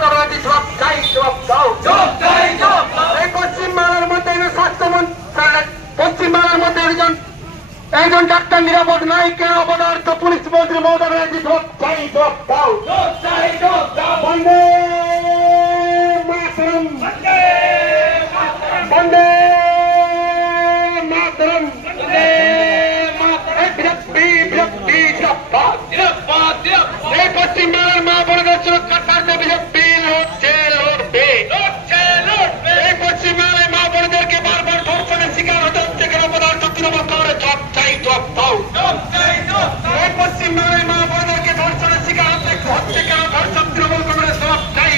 মমতা ব্যানার্জি জবাব চাই, জবাব দাও। এই পশ্চিমবাংলার মধ্যে পশ্চিমবাংলার মধ্যে একজন ডাক্তার নিরাপদ নাই কেন? অপদার্থ পুলিশ মন্ত্রী মমতা ব্যানার্জি জবাব চাই, জবাব দাও। বন্দে